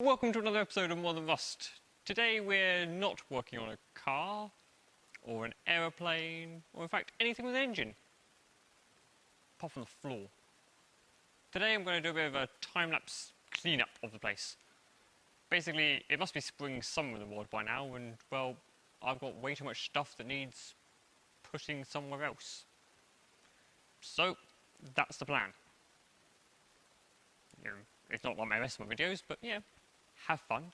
Welcome to another episode of More Than Rust. Today we're not working on a car, or an aeroplane, or in fact anything with an engine. Apart from the floor. Today I'm going to do a bit of a time-lapse cleanup of the place. Basically, it must be spring somewhere in the world by now, and well, I've got way too much stuff that needs putting somewhere else. So, that's the plan. You know, it's not like my rest of my videos, but yeah, have fun.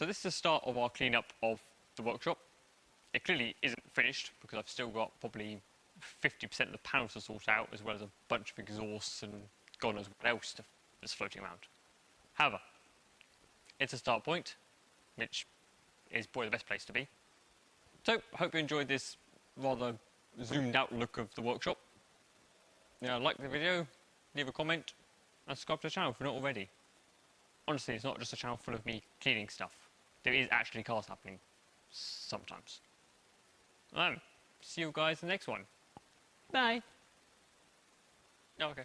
So this is the start of our cleanup of the workshop. It clearly isn't finished because I've still got probably 50% of the panels to sort out, as well as a bunch of exhausts and God knows what else that's floating around. However, it's a start point, which is probably the best place to be. So, I hope you enjoyed this rather zoomed out look of the workshop. Like the video, leave a comment, and subscribe to the channel if you're not already. Honestly, it's not just a channel full of me cleaning stuff. There is actually cars happening. Sometimes. See you guys in the next one. Bye. Oh, okay.